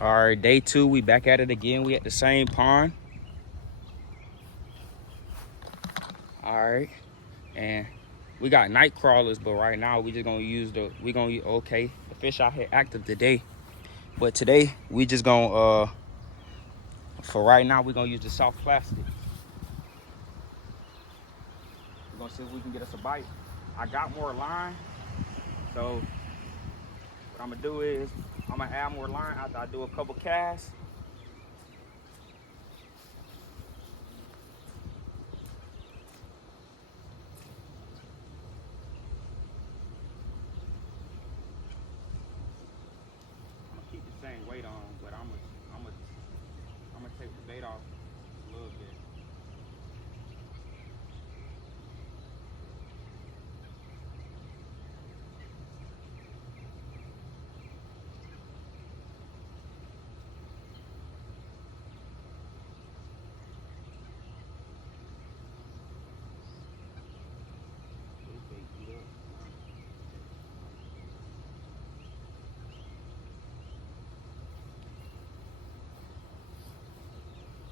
All right, day 2, we back at it again. We at the same pond. All right, and we got night crawlers, but right now we just gonna use the fish out here active today. But today we just gonna for right now we're gonna use the soft plastic. We're gonna see if we can get us a bite. I got more line, so what I'm gonna do is I'm gonna add more line after I do a couple casts. I'm gonna keep the same weight on, but I'm gonna take the bait off a little bit.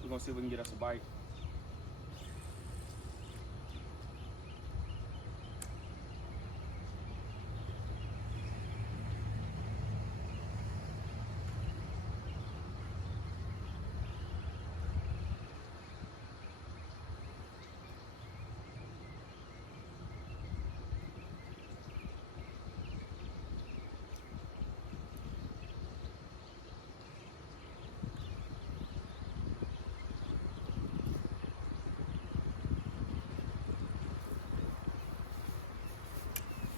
We're gonna see if we can get us a bite.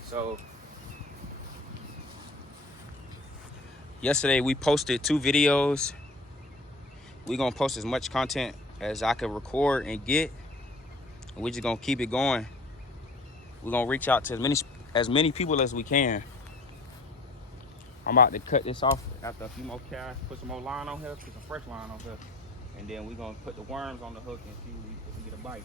So yesterday we posted 2 videos. We're gonna post as much content as I can record and get. And we're just gonna keep it going. We're gonna reach out to as many people as we can. I'm about to cut this off after a few more casts, put some more line on here, put some fresh line on here, and then we're gonna put the worms on the hook and see if we get a bite.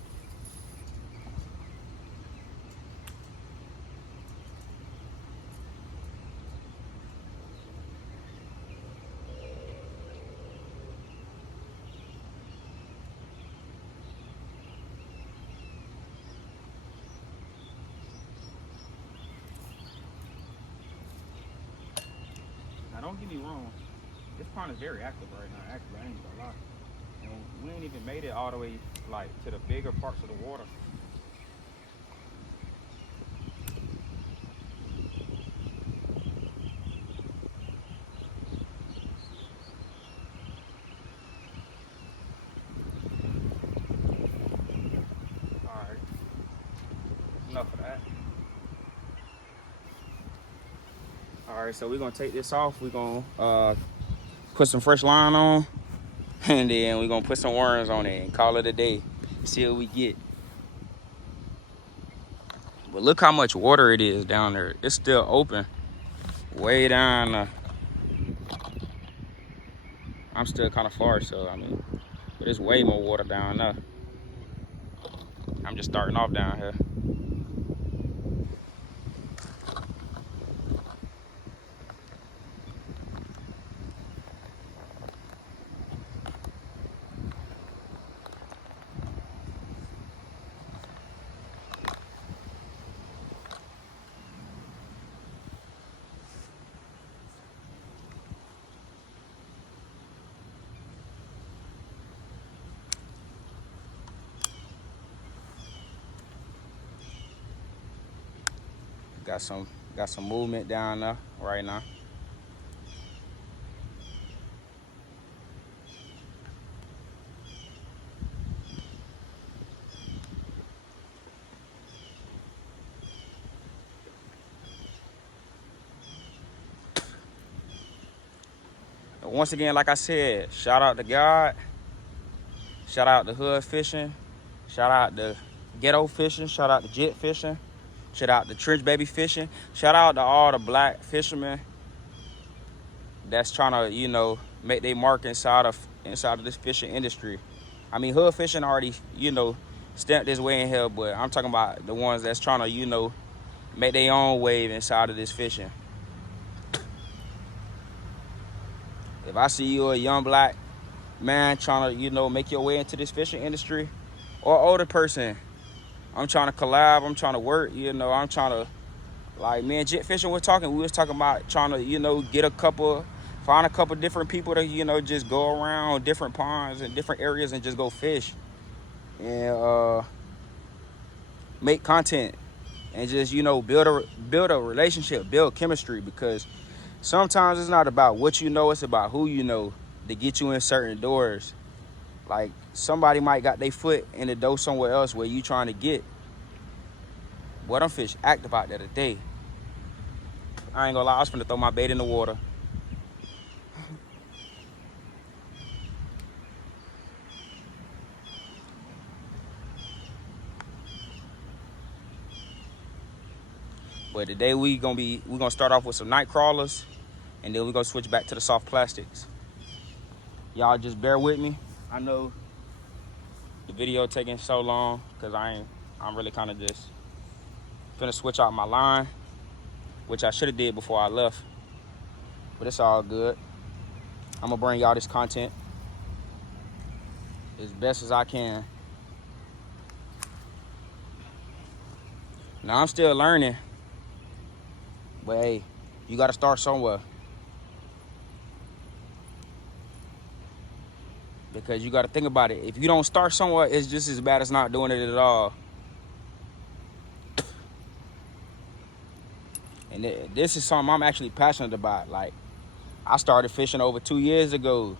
Now don't get me wrong, this pond is very active right now. Actually, I ain't gonna lie. And we ain't even made it all the way like to the bigger parts of the water. All right, enough of that. All right, so we're gonna take this off. We're gonna put some fresh line on, and then we're gonna put some worms on it and call it a day. See what we get. But look how much water it is down there. It's still open. Way down there. I'm still kind of far, so I mean, there's way more water down there. I'm just starting off down here. Got some movement down there right now. Once again, like I said, shout out to God, shout out to Hood Fishing, shout out to Ghetto Fishing, shout out to Jet Fishing, shout out to Trench Baby Fishing, shout out to all the black fishermen that's trying to, you know, make their mark inside of this fishing industry. I mean, Hood Fishing already, you know, stamped this way in here, but I'm talking about the ones that's trying to, you know, make their own wave inside of this fishing. If I see you a young black man trying to, you know, make your way into this fishing industry, or older person, I'm trying to collab, I'm trying to work, you know, I'm trying to, like, me and Jit Fishing we was talking about trying to, you know, find a couple different people to, you know, just go around different ponds and different areas and just go fish and make content and just, you know, build a relationship, build chemistry, because sometimes it's not about what you know, it's about who you know to get you in certain doors. Like, somebody might got their foot in the door somewhere else where you trying to get. Boy, them fish active out there today. I ain't gonna lie, I was finna throw my bait in the water. But today we gonna start off with some night crawlers, and then we gonna switch back to the soft plastics. Y'all just bear with me. I know the video taking so long because I'm really kind of just finna switch out my line, which I should have did before I left, but it's all good. I'm gonna bring y'all this content as best as I can. Now, I'm still learning, but hey, you gotta start somewhere. Because you gotta think about it. If you don't start somewhere, it's just as bad as not doing it at all. And this is something I'm actually passionate about. Like, I started fishing over 2 years ago.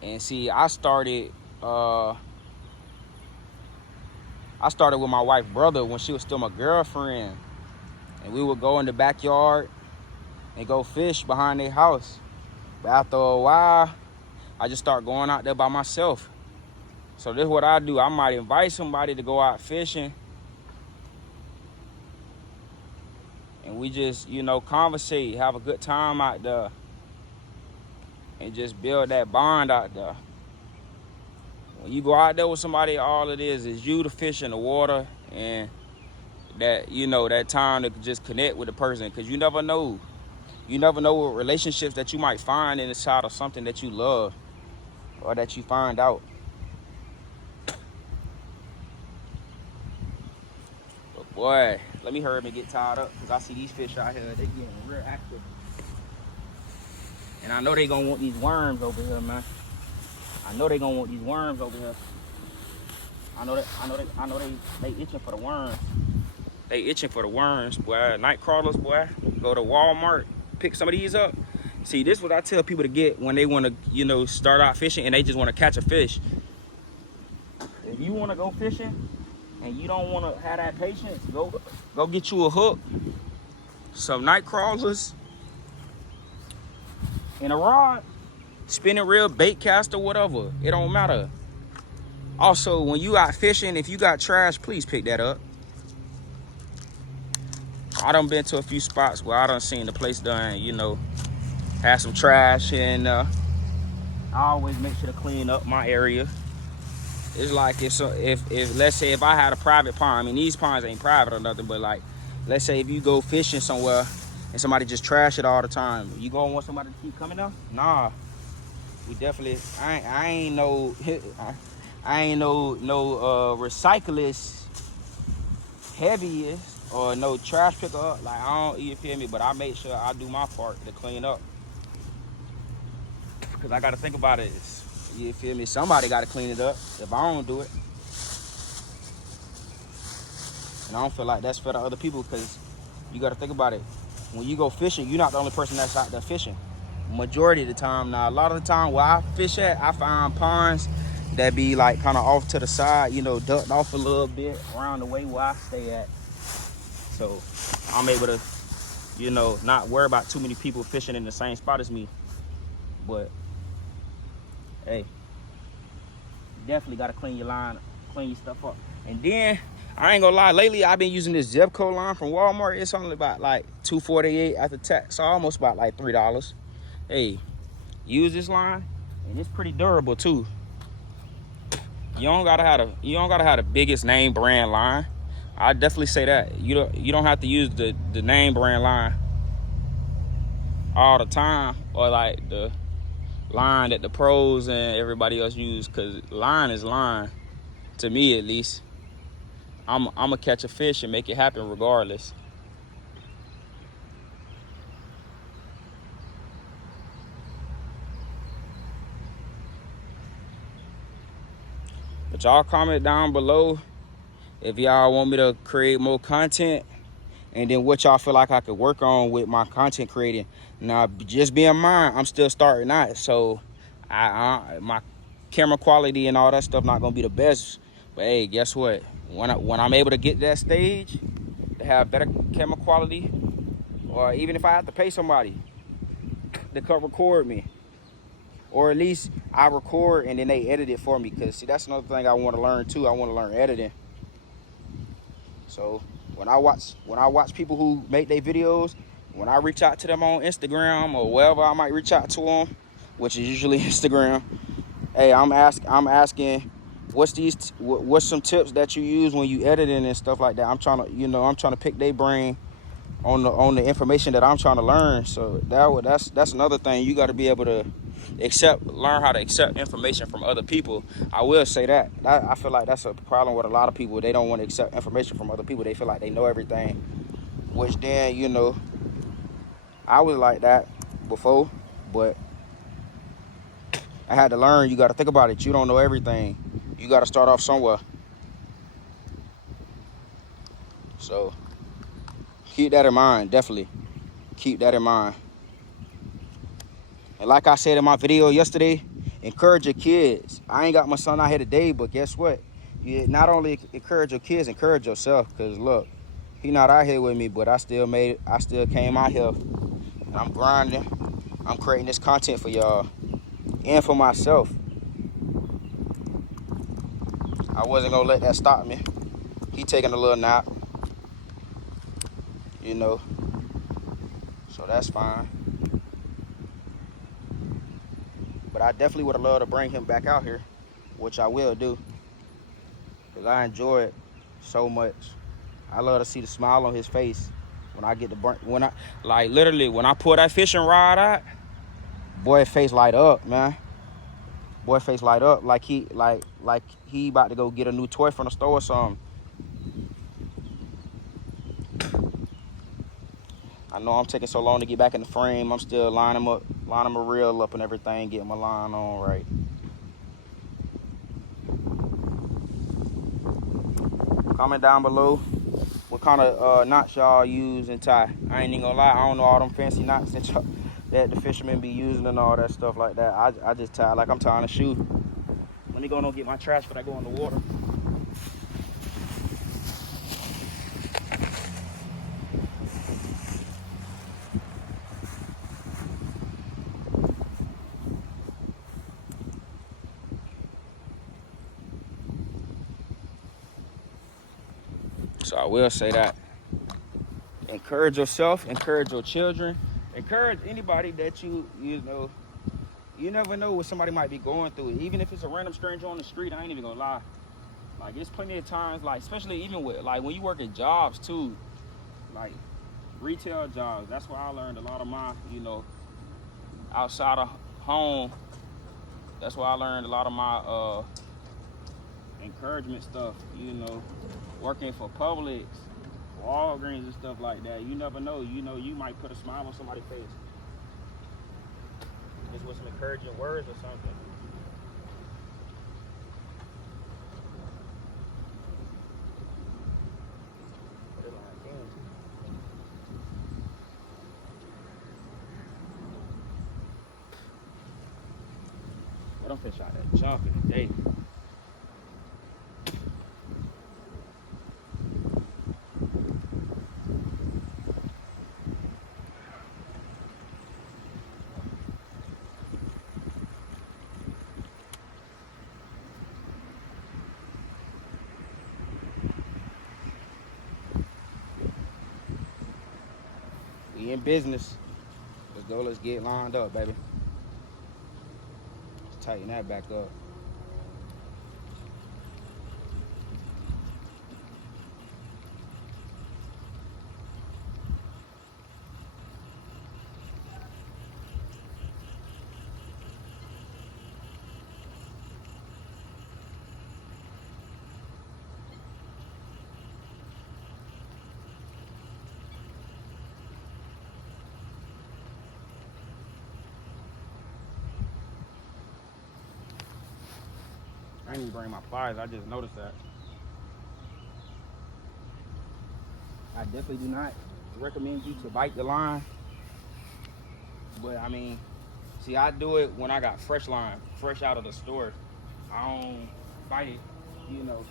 And see, I started with my wife's brother when she was still my girlfriend. And we would go in the backyard and go fish behind their house. But after a while, I just start going out there by myself. So this is what I do. I might invite somebody to go out fishing, and we just, you know, conversate, have a good time out there, and just build that bond out there. When you go out there with somebody, all it is you, the fish, in the water, and that, you know, that time to just connect with the person, because you never know. You never know what relationships that you might find inside of something that you love or that you find out. But boy, let me hurry up and get tied up, because I see these fish out here, they getting real active. And I know they gonna want these worms over here, man. I know they gonna want these worms over here. I know they itching for the worms. They itching for the worms, boy. Night crawlers, boy. Go to Walmart, pick some of these up. See, this is what I tell people to get when they want to, you know, start out fishing and they just want to catch a fish. If you want to go fishing and you don't want to have that patience, go get you a hook, some night crawlers, and a rod, spinning reel, bait caster, whatever. It don't matter. Also, when you out fishing, if you got trash, please pick that up. I done been to a few spots where I done seen the place done, you know, have some trash, and I always make sure to clean up my area. It's like if let's say if I had a private pond, I mean, these ponds ain't private or nothing, but like, let's say if you go fishing somewhere and somebody just trash it all the time, you gonna want somebody to keep coming up? Nah, we definitely. I ain't no recyclist heavyist or no trash picker up. Like, I don't, you feel me? But I make sure I do my part to clean up, because I gotta think about it. You feel me? Somebody gotta clean it up if I don't do it. And I don't feel like that's fair to other people, because you gotta think about it. When you go fishing, you're not the only person that's out there fishing. Majority of the time. Now, a lot of the time where I fish at, I find ponds that be like kind of off to the side, you know, ducked off a little bit around the way where I stay at. So I'm able to, you know, not worry about too many people fishing in the same spot as me. But hey, definitely gotta clean your line, clean your stuff up. And then, I ain't gonna lie, lately I've been using this Zebco line from Walmart. It's only about like $2.48 after tax, so almost about like $3. Hey, use this line, and it's pretty durable too. You don't gotta have the biggest name brand line. I definitely say that. You don't have to use the name brand line all the time, or like the line that the pros and everybody else use, because line is line, to me at least. I'm gonna catch a fish and make it happen regardless. But y'all comment down below if y'all want me to create more content, and then what y'all feel like I could work on with my content creating. Now, just being mine, I'm still starting out, so my camera quality and all that stuff not gonna be the best. But hey, guess what? When I'm able to get that stage to have better camera quality, or even if I have to pay somebody to come record me, or at least I record and then they edit it for me, because see, that's another thing I want to learn too. I want to learn editing. So when I watch people who make their videos, when I reach out to them on Instagram or wherever I might reach out to them, which is usually Instagram, hey, I'm asking, what's some tips that you use when you editing and stuff like that. I'm trying to pick their brain on the information that I'm trying to learn. So that's another thing. You got to be able to learn how to accept information from other people. I will say that I feel like that's a problem with a lot of people. They don't want to accept information from other people. They feel like they know everything, which then, I was like that before, but I had to learn. You got to think about it. You don't know everything. You got to start off somewhere. So keep that in mind. Definitely keep that in mind. And like I said in my video yesterday, encourage your kids. I ain't got my son out here today, but guess what? You not only encourage your kids, encourage yourself. Because look, he not out here with me, but I still came out here. And I'm grinding. I'm creating this content for y'all and for myself. I wasn't gonna let that stop me. He taking a little nap, so that's fine. But I definitely would have loved to bring him back out here, which I will do, because I enjoy it so much. I love to see the smile on his face when I get literally when I pull that fishing rod out, boy face light up, man. Boy face light up like he about to go get a new toy from the store or something. I know I'm taking so long to get back in the frame. I'm still lining my reel up and everything, getting my line on right. Comment down below what kind of knots y'all use and tie. I ain't even gonna lie, I don't know all them fancy knots that the fishermen be using and all that stuff like that. I just tie like I'm tying a shoe. Let me go and get my trash before I go in the water. So I will say that. Encourage yourself, encourage your children, encourage anybody that you never know what somebody might be going through. Even if it's a random stranger on the street, I ain't even gonna lie. Like, there's plenty of times, like, especially even with, like, when you work at jobs too, like retail jobs. That's where I learned a lot of my, outside of home. That's where I learned a lot of my encouragement stuff, working for Publix, Walgreens and stuff like that. You never know, you might put a smile on somebody's face just with some encouraging words or something. But I'm fish out there jumping today. We in business. Let's go. Let's get lined up, baby. Let's tighten that back up. didn't even bring my pliers. I just noticed that. I definitely do not recommend you to bite the line. But I mean, see, I do it when I got fresh line, fresh out of the store. I don't bite it, you know.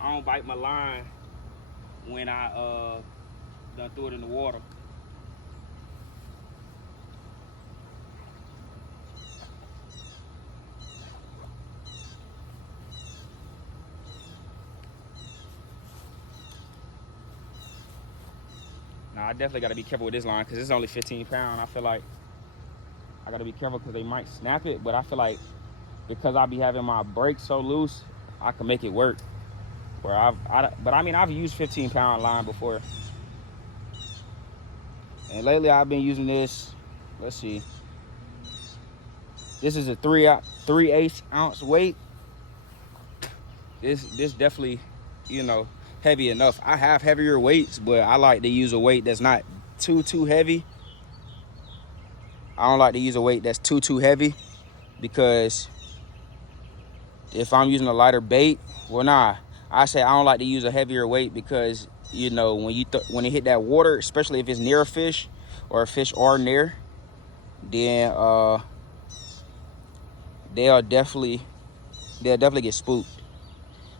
I don't bite my line when I done threw it in the water. Now I definitely got to be careful with this line because it's only 15 pounds. I feel like I got to be careful because they might snap it, but I feel like because I be having my brakes so loose, I can make it work. But I mean, I've used 15-pound line before. And lately I've been using this, let's see. This is a 3/8 ounce weight. This definitely, you know, heavy enough. I have heavier weights, but I like to use a weight that's not too heavy. I don't like to use a weight that's too heavy because if I'm using a lighter bait, well, nah, I say I don't like to use a heavier weight because, you know, when it hit that water, especially if it's near a fish or a fish are near, then they'll definitely get spooked.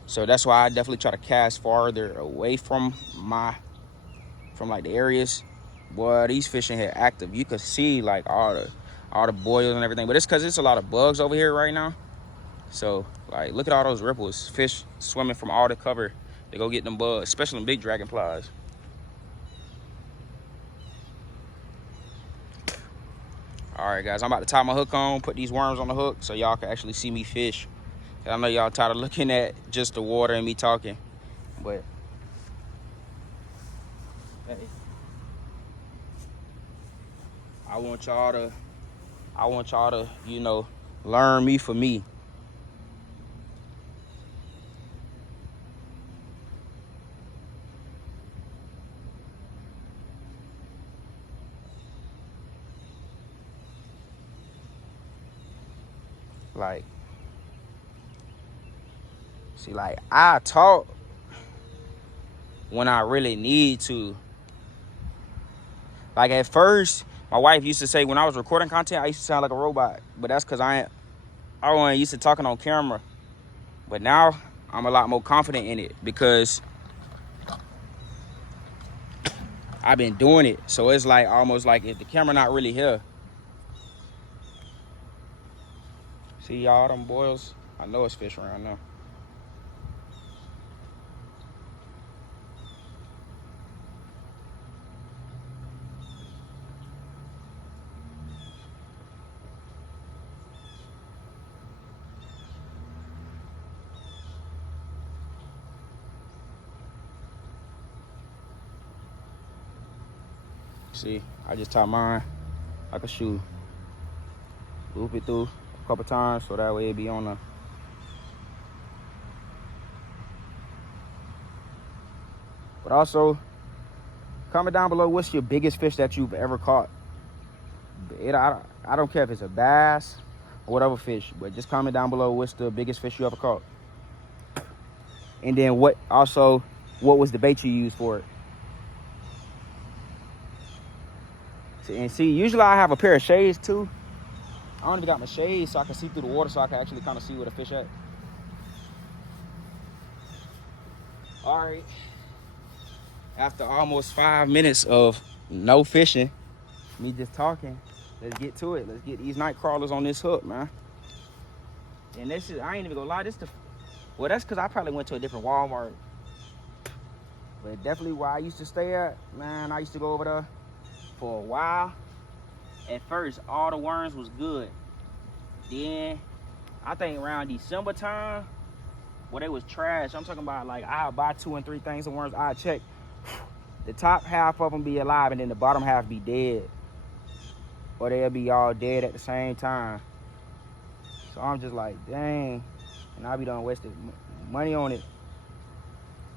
So that's why I definitely try to cast farther away from like the areas. Boy, these fish in here active. You can see like all the boils and everything, but it's because it's a lot of bugs over here right now. So like, look at all those ripples. Fish swimming from all the cover to go get them bugs, especially them big dragonflies. All right, guys, I'm about to tie my hook on, put these worms on the hook so y'all can actually see me fish. I know y'all tired of looking at just the water and me talking, but hey, I want y'all to, you know, learn me for me. Like, see, like, I talk when I really need to. Like, at first, my wife used to say when I was recording content, I used to sound like a robot. But that's because I wasn't used to talking on camera. But now, I'm a lot more confident in it because I've been doing it. So it's like almost like if the camera not really here. See y'all, them boils? I know it's fish around now. See, I just tied mine like a shoe. Loop it through a couple times so that way it be on the. But also, comment down below what's your biggest fish that you've ever caught. I don't care if it's a bass or whatever fish, but just comment down below what's the biggest fish you ever caught. And then what was the bait you used for it? And see, usually I have a pair of shades too. I don't even got my shades so I can see through the water so I can actually kind of see where the fish at. All right. After almost 5 minutes of no fishing, me just talking, let's get to it. Let's get these night crawlers on this hook, man. And this is, I ain't even gonna lie, well, that's because I probably went to a different Walmart. But definitely where I used to stay at, man, I used to go over there for a while. At first, all the worms was good. Then, I think around December time, well, they was trash. I'm talking about like I'll buy 2 and 3 things of worms. I'll check. The top half of them be alive and then the bottom half be dead. Or they'll be all dead at the same time. So I'm just like, dang. And I be done wasted money on it.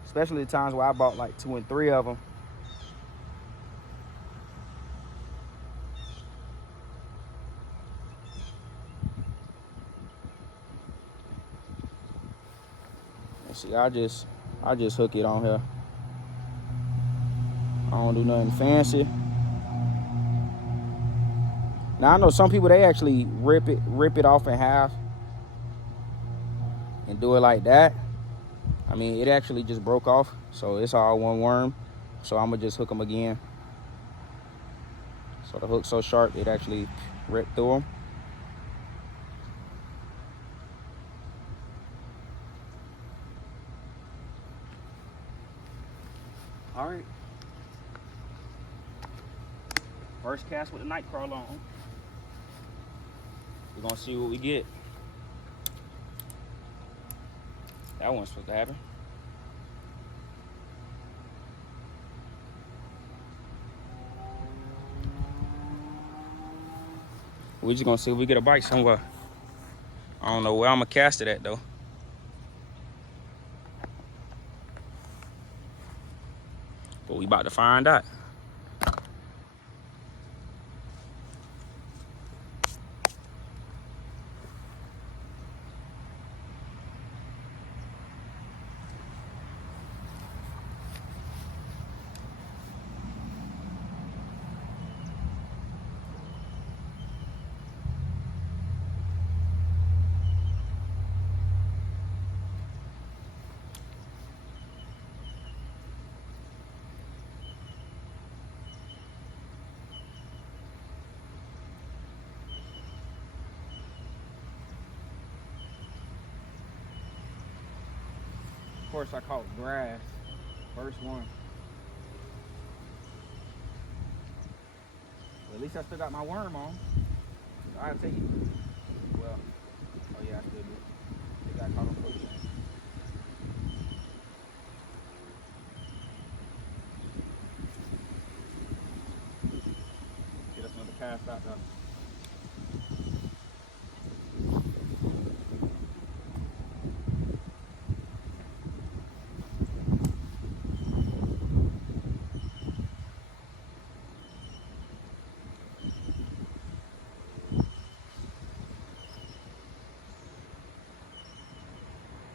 Especially the times where I bought like 2 and 3 of them. See, I just hook it on here. I don't do nothing fancy. Now I know some people, they actually rip it off in half and do it like that. I mean, it actually just broke off, so it's all one worm. So I'm gonna just hook them again. So the hook's so sharp, it actually ripped through them. All right. First cast with the night crawler on. We're gonna see what we get. That one's supposed to happen. We're just gonna see if we get a bite somewhere. I don't know where I'm gonna cast it at though. But we about to find out. Of course, I caught grass. First one. Well, at least I still got my worm on. I'll tell you. Well, oh yeah, I still do. They got caught on foot. Get us another cast out though.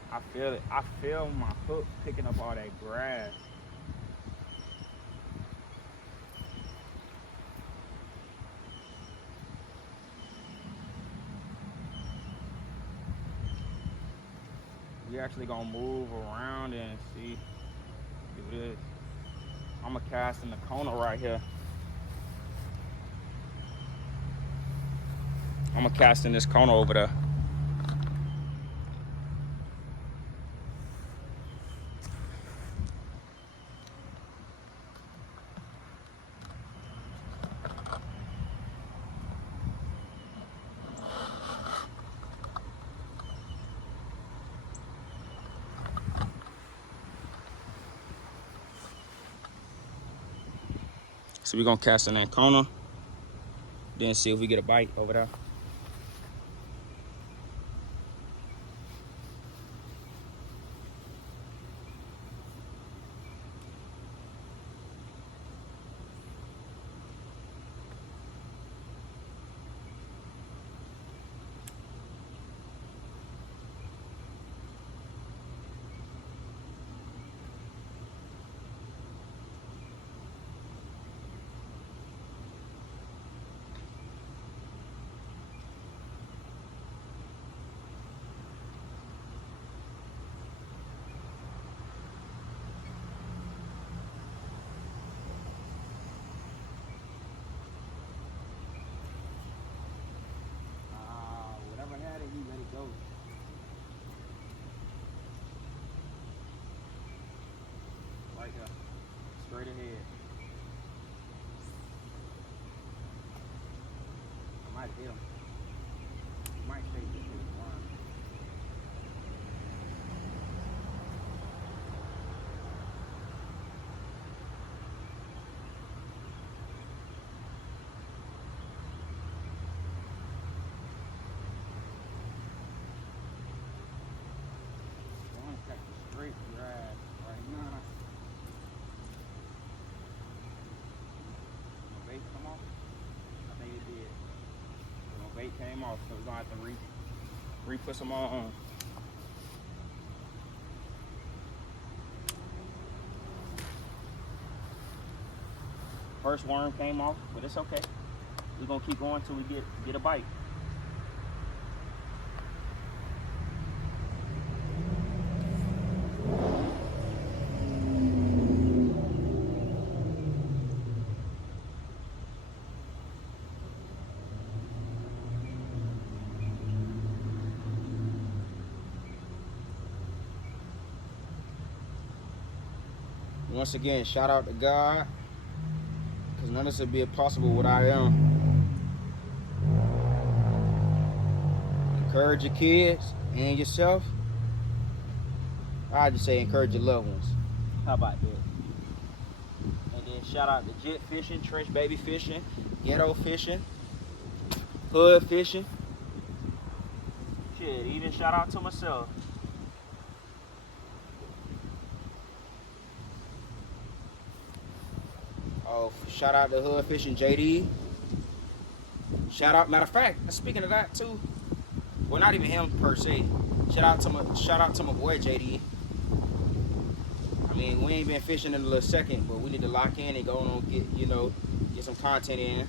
I feel it. I feel my hook picking up all that grass. We actually gonna move around and see if it is. I'm gonna cast in the corner right here. I'm gonna cast in this corner over there. So we're gonna cast in that corner, then see if we get a bite over there. Whatever had it, he let it go. Right here, straight ahead. I might hit him. He might stay just his worm. I want to catch the straight grass right now. My bait come off? I think it did. My bait came off, so we're gonna have to re-put some on. first worm came off, but it's okay. We're gonna keep going until we get a bite. Once again, shout out to God, because none of this would be possible without Him. Encourage your kids and yourself. I just say encourage your loved ones. How about that? And then shout out to jet fishing, trench baby fishing, ghetto fishing, hood fishing. Shit, even shout out to myself. Oh, shout out to Hood Fishing JD. Shout out, matter of fact, speaking of that too. Well, not even him per se. Shout out to my boy JD. I mean, we ain't been fishing in a little second, but we need to lock in and go on get some content in.